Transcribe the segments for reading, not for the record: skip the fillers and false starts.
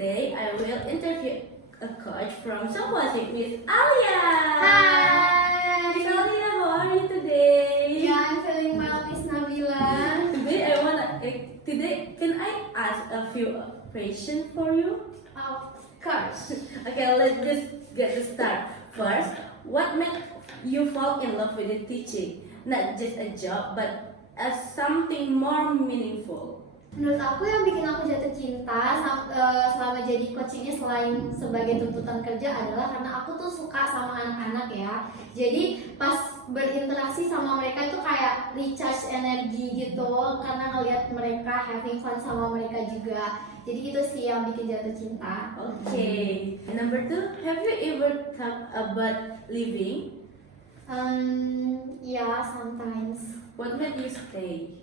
today I will interview a coach from Sokwasik, Miss Alia. Hi. Miss Alia, how are you today? Yeah, I'm feeling well, Miss Nabila. Today can I ask a few questions for you? Of course. Okay, let's just get the start. First, what made you fall in love with the teaching? Not just a job, but as something more meaningful. Menurut aku yang bikin aku jatuh cinta selama jadi coach ini selain sebagai tuntutan kerja adalah karena aku tuh suka sama anak-anak ya. Jadi pas berinteraksi sama mereka itu kayak recharge energi gitu karena ngelihat mereka having fun sama mereka juga. Jadi itu sih yang bikin jatuh cinta. Okay. Number two, have you ever thought about leaving? Yeah, sometimes. What made you stay?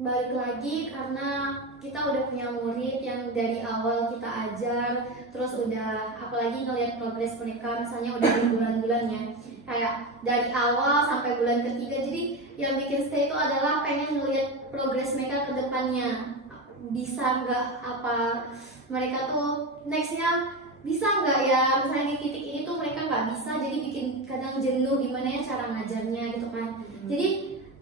Balik lagi karena kita udah punya murid yang dari awal kita ajar, terus udah apalagi ngelihat progres mereka, misalnya udah berbulan-bulannya kayak dari awal sampai bulan ketiga. Jadi yang bikin stay itu adalah pengen ngelihat progres mereka ke depannya, bisa nggak apa mereka tuh nextnya, bisa nggak ya misalnya di titik ini tuh mereka nggak bisa, jadi bikin kadang jenuh gimana ya cara ngajarnya gitu kan. Jadi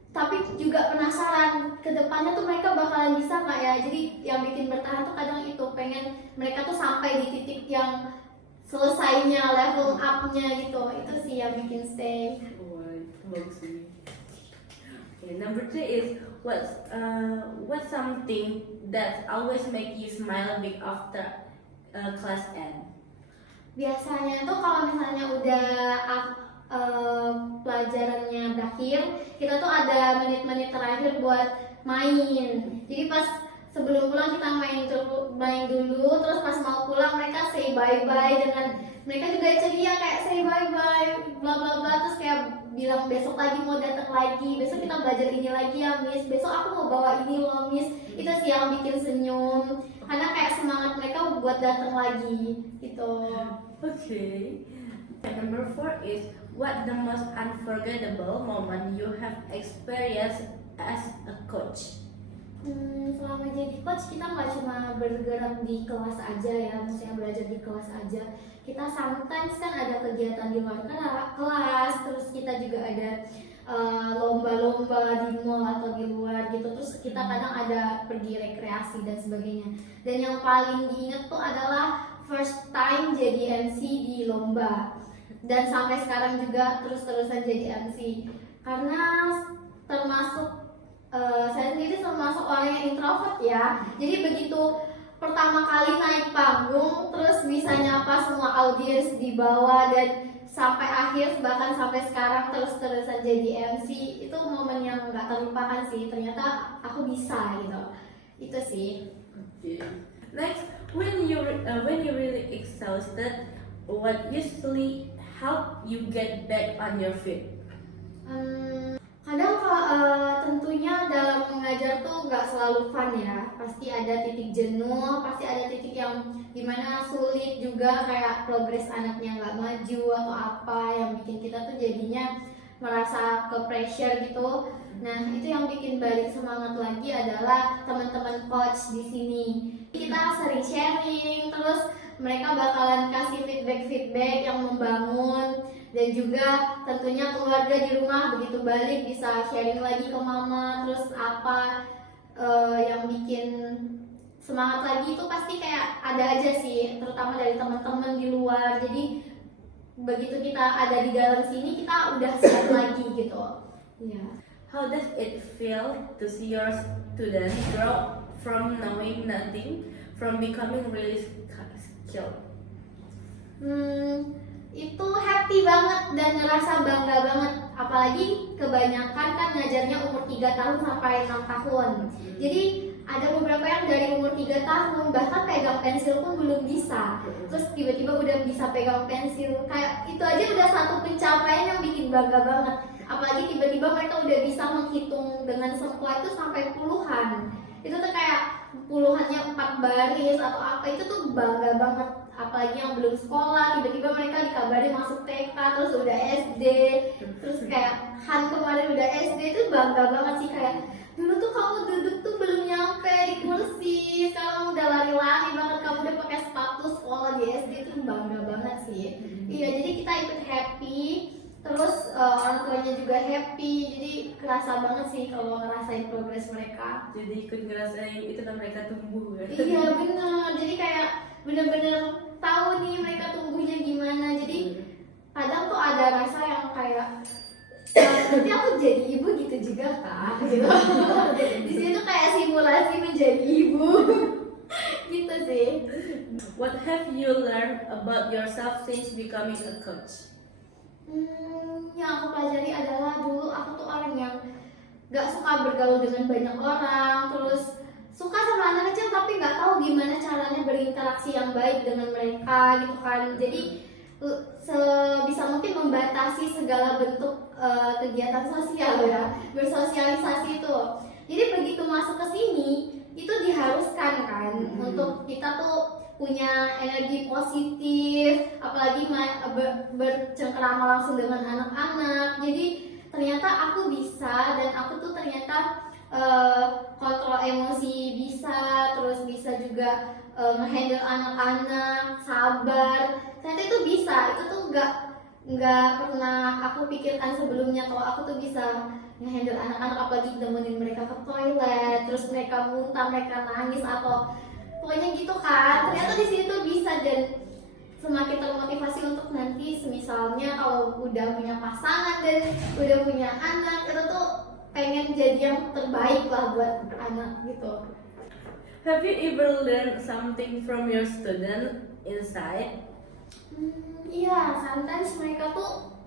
tapi juga penasaran ke depannya tuh mereka bakalan bisa nggak ya. Jadi yang bikin bertahan tuh kadang itu pengen mereka tuh sampai di titik yang selesainya, level up-nya gitu. Itu sih yang bikin stay. Oh, itu bagus sih. Okay, number three is what's something that always make you smile big after class end? Biasanya tuh kalau misalnya udah pelajarannya berakhir, kita tuh ada menit-menit terakhir buat main. Jadi pas sebelum pulang kita main dulu, terus pas mau pulang mereka say bye bye dengan mereka juga ceria kayak say bye bye bla bla bla, terus kayak bilang besok lagi mau datang lagi, besok kita belajar ini lagi ya Miss, besok aku mau bawa ini loh Miss. Itu sih yang bikin senyum karena kayak semangat mereka buat datang lagi gitu. Okay. And number four is what the most unforgettable moment you have experienced as a coach? Selama jadi coach kita nggak cuma bergerak di kelas aja ya, maksudnya belajar di kelas aja. Kita sometimes kan ada kegiatan di luar kelas, terus kita juga ada lomba-lomba di mall atau di luar gitu. Terus kita kadang ada pergi rekreasi dan sebagainya. Dan yang paling diingat tuh adalah first time jadi MC di lomba. Dan sampai sekarang juga terus-terusan jadi MC karena termasuk saya sendiri termasuk orang yang introvert ya. Jadi begitu pertama kali naik panggung terus bisa nyapa semua audiens di bawah dan sampai akhir bahkan sampai sekarang terus-terusan jadi MC, itu momen yang nggak terlupakan sih. Ternyata aku bisa gitu. Itu sih. Okay. Next, when you really exhausted, what usually help you get back on your feet? Kadang tentunya dalam mengajar tuh nggak selalu fun ya. Pasti ada titik jenuh, pasti ada titik yang dimana sulit juga, kayak progres anaknya nggak maju atau apa yang bikin kita tuh jadinya merasa ke pressure gitu. Nah itu yang bikin balik semangat lagi adalah teman-teman coach di sini. Kita sering sharing, terus mereka bakalan kasih feedback yang membangun, dan juga tentunya keluarga di rumah begitu balik bisa sharing lagi ke mama. Terus apa yang bikin semangat lagi itu pasti kayak ada aja sih, terutama dari teman-teman di luar. Jadi begitu kita ada di dalam sini kita udah siap lagi gitu. Yeah. How does it feel to see your students grow from knowing nothing from becoming really skilled? Itu happy banget dan ngerasa bangga banget. Apalagi kebanyakan kan ngajarnya umur 3 tahun sampai 6 tahun. Jadi ada beberapa yang dari umur 3 tahun bahkan pegang pensil pun belum bisa. Terus tiba-tiba udah bisa pegang pensil. Kayak itu aja udah satu pencapaian yang bikin bangga banget. Apalagi tiba-tiba mereka udah bisa menghitung dengan sempurna itu sampai puluhan. Itu tuh kayak puluhannya 4 baris atau apa, itu tuh bangga banget. Apalagi yang belum sekolah, tiba-tiba mereka dikabarin masuk TK, terus udah SD, terus kayak Han kemarin udah SD, itu bangga banget sih. Kayak dulu tuh kamu duduk tuh belum nyampe di kursi, sekarang udah lari-lari SD tuh bangga banget sih. Iya, jadi kita ikut happy, terus orang tuanya juga happy, jadi kerasa banget sih kalau ngerasain progres mereka. Jadi ikut ngerasain itu kan mereka tumbuh kan. Iya bener, jadi kayak bener-bener tahu nih mereka tumbuhnya gimana. Jadi kadang tuh ada rasa yang kayak nanti aku jadi ibu gitu juga kak, gitu. Di sini tuh kayak simulasi menjadi ibu, gitu sih. What have you learned about yourself since becoming a coach? Yang aku pelajari adalah dulu aku tuh orang yang gak suka bergaul dengan banyak orang, terus suka sama anak kecil tapi gak tahu gimana caranya berinteraksi yang baik dengan mereka gitu kan. Jadi sebisa mungkin membatasi segala bentuk kegiatan sosial ya, bersosialisasi itu. Jadi begitu masuk ke sini itu diharuskan kan untuk kita tuh punya energi positif, apalagi bercengkerama langsung dengan anak-anak. Jadi ternyata aku bisa, dan aku tuh ternyata kontrol emosi bisa, terus bisa juga ngehandle anak-anak, sabar. Ternyata itu bisa, itu tuh nggak pernah aku pikirkan sebelumnya kalau aku tuh bisa ngehandle anak-anak, apalagi nemenin mereka ke toilet, terus mereka muntah, mereka nangis atau pokoknya gitu kan. Ternyata di sini tuh bisa, dan semakin termotivasi untuk nanti semisalnya kalau udah punya pasangan dan udah punya anak, itu tuh pengen jadi yang terbaik lah buat anak gitu. Have you ever learned something from your student inside? Iya, sometimes mereka tuh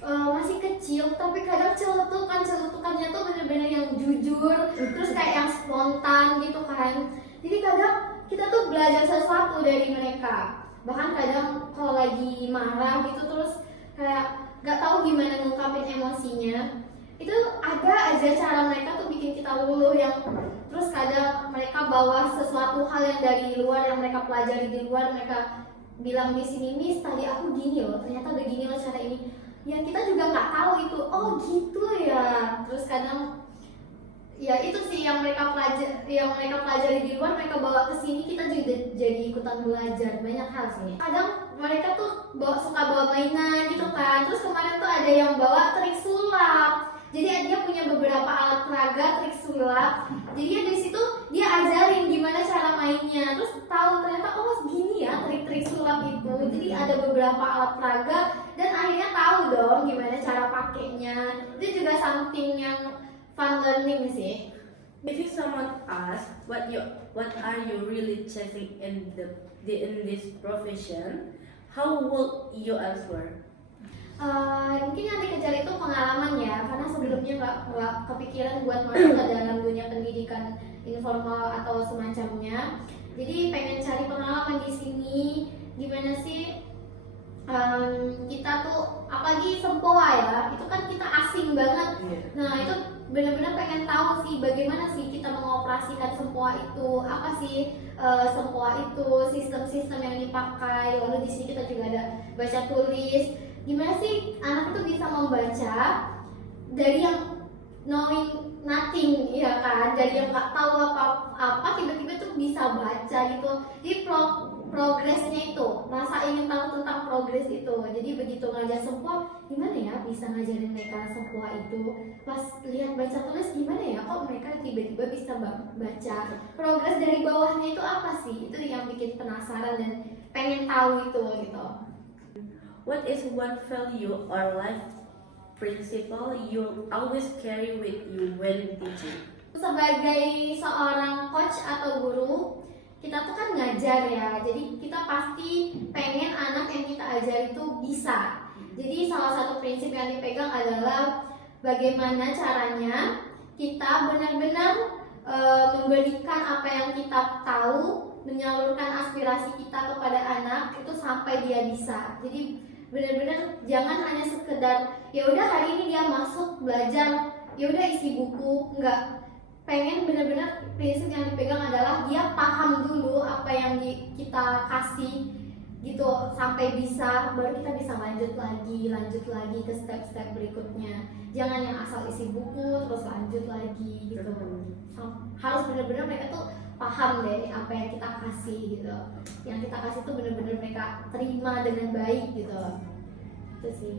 masih kecil tapi kadang celetukannya tuh bener-bener yang jujur, terus kayak yang spontan gitu kan. Jadi kadang kita tuh belajar sesuatu dari mereka. Bahkan kadang kalau lagi marah gitu terus kayak gak tahu gimana ngungkapin emosinya, itu ada aja cara mereka tuh bikin kita luluh. Yang terus kadang mereka bawa sesuatu hal yang dari luar, yang mereka pelajari di luar, mereka bilang di sini, Miss tadi aku gini loh, ternyata begini loh cara ini. Ya kita juga nggak tahu itu, oh gitu ya. Terus kadang ya itu sih yang mereka pelajari di luar, mereka bawa ke sini, kita juga jadi ikutan belajar banyak hal sih. Kadang mereka tuh suka bawa mainan gitu kan. Terus kemarin tuh ada yang bawa trik sulap. Jadi dia punya beberapa alat peraga trik sulap. Jadi dari situ dia ajarin gimana cara mainnya. Terus tahu ternyata oh gini ya trik-trik sulap itu. Jadi ada beberapa alat peraga dan akhirnya tahu dong gimana cara pakainya. Itu juga something yang fun learning sih. If someone asks what are you really chasing in this profession, how would you answer? Mungkin yang dikejar itu pengalaman ya, karena sebelumnya nggak kepikiran buat masuk ke dalam dunia pendidikan informal atau semacamnya. Jadi pengen cari pengalaman di sini, gimana sih kita tuh, apalagi Sempoa ya, itu kan kita asing banget. Nah itu benar-benar pengen tahu sih bagaimana sih kita mengoperasikan Sempoa itu, apa sih Sempoa itu, sistem-sistem yang dipakai. Lalu di sini kita juga ada baca tulis. Gimana sih anak itu bisa membaca dari yang knowing nothing, ya kan, dari yang nggak tahu apa tiba-tiba tuh bisa baca gitu. Jadi progresnya itu, rasa ingin tahu tentang progres itu. Jadi begitu ngajar Sempoa, gimana ya bisa ngajarin mereka Sempoa itu, pas lihat baca tulis gimana ya kok mereka tiba-tiba bisa baca. Progres dari bawahnya itu apa sih, itu yang bikin penasaran dan pengen tahu itu gitu. What is one value or life principle you always carry with you when teaching? Sebagai seorang coach atau guru, kita tuh kan ngajar ya, jadi kita pasti pengen anak yang kita ajar itu bisa. Jadi salah satu prinsip yang dipegang adalah bagaimana caranya kita benar-benar memberikan apa yang kita tahu, menyalurkan aspirasi kita kepada anak itu sampai dia bisa. Jadi benar-benar jangan hanya sekedar ya udah hari ini dia masuk belajar, ya udah isi buku, enggak. Pengen benar-benar prinsip yang dipegang adalah dia paham dulu apa yang kita kasih gitu sampai bisa, baru kita bisa lanjut lagi ke step-step berikutnya. Jangan yang asal isi buku terus lanjut lagi gitu. Harus benar-benar mereka tuh paham deh apa yang kita kasih gitu. Yang kita kasih tuh bener-bener mereka terima dengan baik gitu. Itu sih.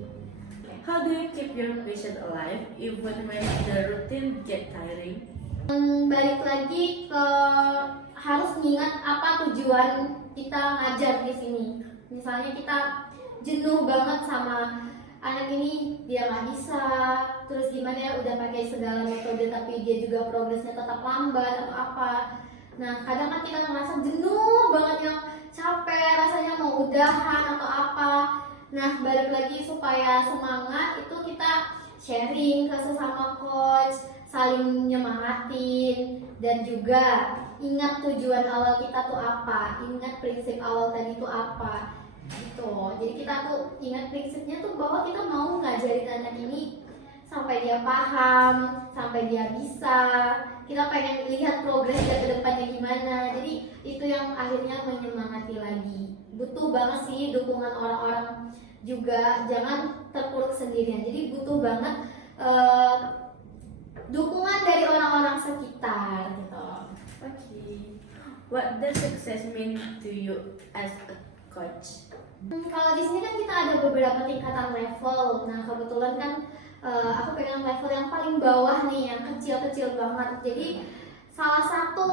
How do you keep your passion alive even when the routine get tiring? Balik lagi ke harus mengingat apa tujuan kita ngajar di sini. Misalnya kita jenuh banget sama anak ini, dia nggak bisa, terus gimana ya udah pakai segala metode tapi dia juga progresnya tetap lambat atau apa. Nah kadang kan kita merasa jenuh banget, yang capek rasanya mau udahan atau apa. Nah balik lagi supaya semangat itu kita sharing ke sesama coach, saling nyemangatin, dan juga ingat tujuan awal kita tuh apa, ingat prinsip awal tadi tuh apa gitu. Jadi kita tuh ingat prinsipnya tuh bahwa kita mau ngajarin anak ini sampai dia paham, sampai dia bisa. Kita pengen lihat progres dia ke depannya gimana. Jadi itu yang akhirnya menyemangati lagi. Butuh banget sih dukungan orang-orang juga, jangan terpuruk sendirian. Jadi butuh banget dukungan dari orang-orang sekitar gitu. Okay. What does success mean to you as a coach? Kalau di sini kan kita ada beberapa tingkatan level. Nah kebetulan kan aku pegang level yang paling bawah nih, yang kecil-kecil banget. Jadi salah satu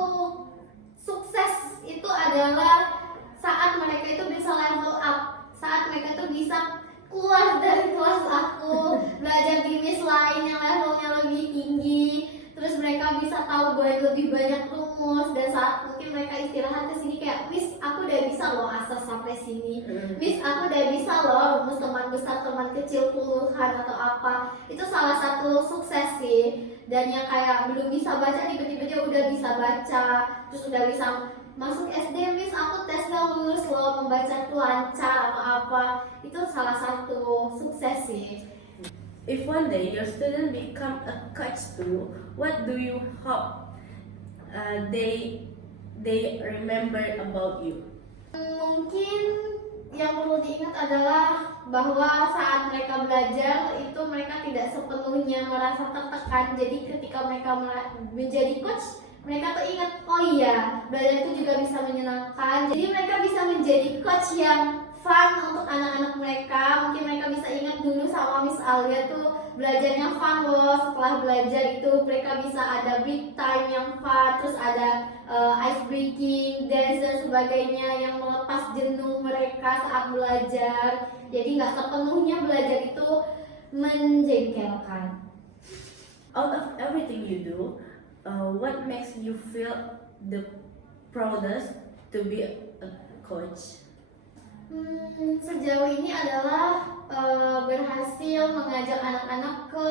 sukses itu adalah saat mereka itu bisa level up, saat mereka itu bisa keluar dari kelas aku, belajar di miss lain yang levelnya lebih tinggi, terus mereka bisa tahu lebih banyak rumus, dan saat mungkin mereka istirahat ke sini kayak, Miss aku udah bisa loh asas sampai sini, Miss aku udah bisa loh rumus teman besar teman kecil puluhan atau apa. Itu salah satu sukses sih. Dan yang kayak belum bisa baca tiba-tiba dia udah bisa baca, terus udah bisa masuk SD, Miss aku tesnya lulus loh, membaca tuh lancar atau apa. Itu salah satu sukses sih. If one day your student become a coach too, what do you hope they remember about you? Mungkin yang perlu diingat adalah bahwa saat mereka belajar itu mereka tidak sepenuhnya merasa tertekan. Jadi ketika mereka menjadi coach, mereka tuh ingat, oh iya belajar itu juga bisa menyenangkan. Jadi mereka bisa menjadi coach yang fun untuk anak-anak mereka. Mungkin mereka bisa ingat dulu sama Miss Alia tuh belajarnya fun loh. Setelah belajar itu mereka bisa ada break time yang fun, terus ada ice breaking, dance dan sebagainya yang melepas jenuh mereka saat belajar. Jadi nggak sepenuhnya belajar itu menjengkelkan. Out of everything you do, what makes you feel the proudest to be a coach? Sejauh ini adalah berhasil mengajak anak-anak ke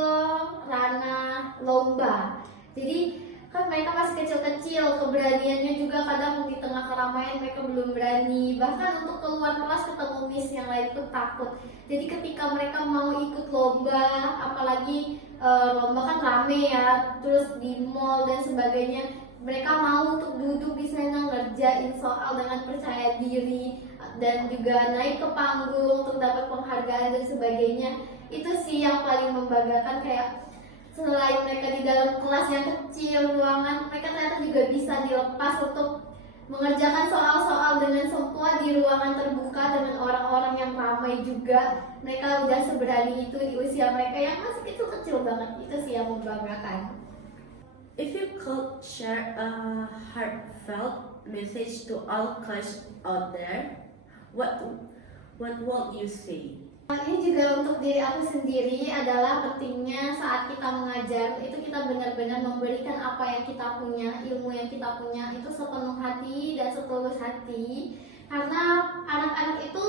ranah lomba. Jadi kan mereka masih kecil-kecil, keberaniannya juga kadang di tengah keramaian mereka belum berani. Bahkan untuk keluar kelas ketemu miss yang lain tuh takut. Jadi ketika mereka mau ikut lomba, apalagi lomba kan rame ya, terus di mall dan sebagainya, mereka mau untuk duduk di sana ngerjain soal dengan percaya diri dan juga naik ke panggung untuk dapat penghargaan dan sebagainya. Itu sih yang paling membanggakan, kayak selain mereka di dalam kelas yang kecil ruangan, mereka ternyata juga bisa dilepas untuk mengerjakan soal-soal dengan sempurna di ruangan terbuka dengan orang-orang yang ramai juga. Mereka udah seberani itu di usia mereka yang masih kecil-kecil banget. Itu sih yang membanggakan. If you could share a heartfelt message to all coaches out there, what would you say? Ini juga untuk diri aku sendiri adalah pentingnya saat kita mengajar itu kita benar-benar memberikan apa yang kita punya, ilmu yang kita punya itu sepenuh hati dan setulus hati, karena anak-anak itu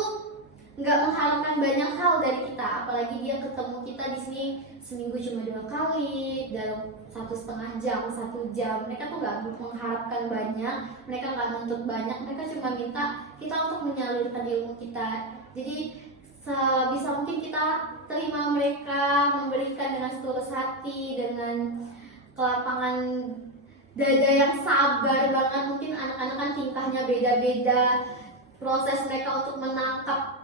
nggak mengharapkan banyak hal dari kita, apalagi dia ketemu kita di sini seminggu cuma 2 kali dalam 1,5 jam, 1 jam. Mereka tuh nggak mengharapkan banyak, mereka nggak nuntut banyak, mereka cuma minta kita untuk menyalurkan ilmu kita. Jadi sebisa mungkin kita terima mereka, memberikan dengan setulus hati, dengan kelapangan dada yang sabar banget. Mungkin anak-anak kan tingkahnya beda-beda, proses mereka untuk menangkap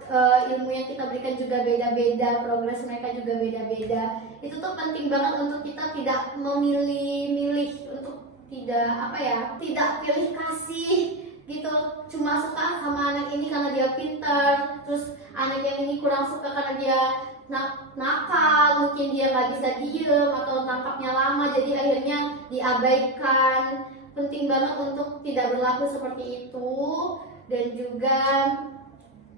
ilmu yang kita berikan juga beda-beda, progres mereka juga beda-beda. Itu tuh penting banget untuk kita tidak memilih-milih, untuk tidak pilih kasih gitu, cuma suka sama anak ini karena dia pintar, terus anak yang ini kurang suka karena dia nakal, mungkin dia nggak bisa diem atau tangkapnya lama, jadi akhirnya diabaikan. Penting banget untuk tidak berlaku seperti itu, dan juga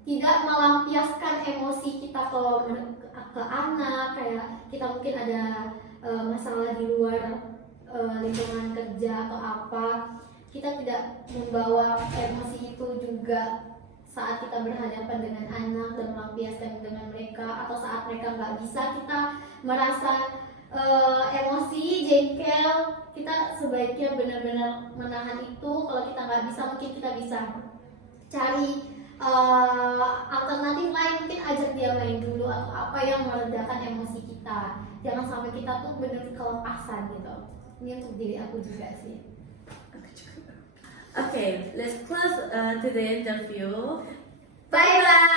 tidak melampiaskan emosi kita ke anak. Kayak kita mungkin ada masalah di luar lingkungan kerja atau apa, kita tidak membawa emosi itu juga saat kita berhadapan dengan anak dan melampiaskan dengan mereka, atau saat mereka nggak bisa kita merasa emosi, jengkel. Kita sebaiknya benar-benar menahan itu. Kalau kita nggak bisa, mungkin kita bisa cari alternatif lain, mungkin ajak dia main dulu atau apa yang meredakan emosi kita. Jangan sampai kita tuh benar kelepasan gitu. Ini untuk diri aku juga sih. Okay, let's close today interview. Bye bye.